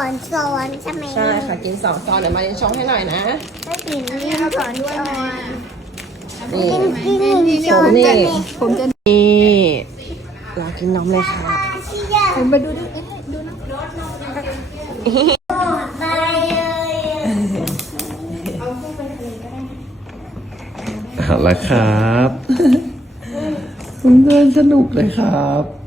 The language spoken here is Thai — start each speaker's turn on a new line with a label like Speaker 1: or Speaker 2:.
Speaker 1: อนสอนใช่ไหม
Speaker 2: ใช่ค่ะกินสองซอนเดี๋ยวมาเรียนชงให้หน่อยนะ
Speaker 1: ถ้กินนี่สอนสอน
Speaker 2: นี่
Speaker 1: กินกินหนึ่งช้อน
Speaker 2: นี่
Speaker 1: ช่
Speaker 3: ผมจะ
Speaker 2: นี่เรากินนมเลยค่ะ
Speaker 3: ผมมาดูดูเอ๊ะดูนะ
Speaker 1: ไปเลย
Speaker 4: เอาละครับผมเดินสนุกเลยครับ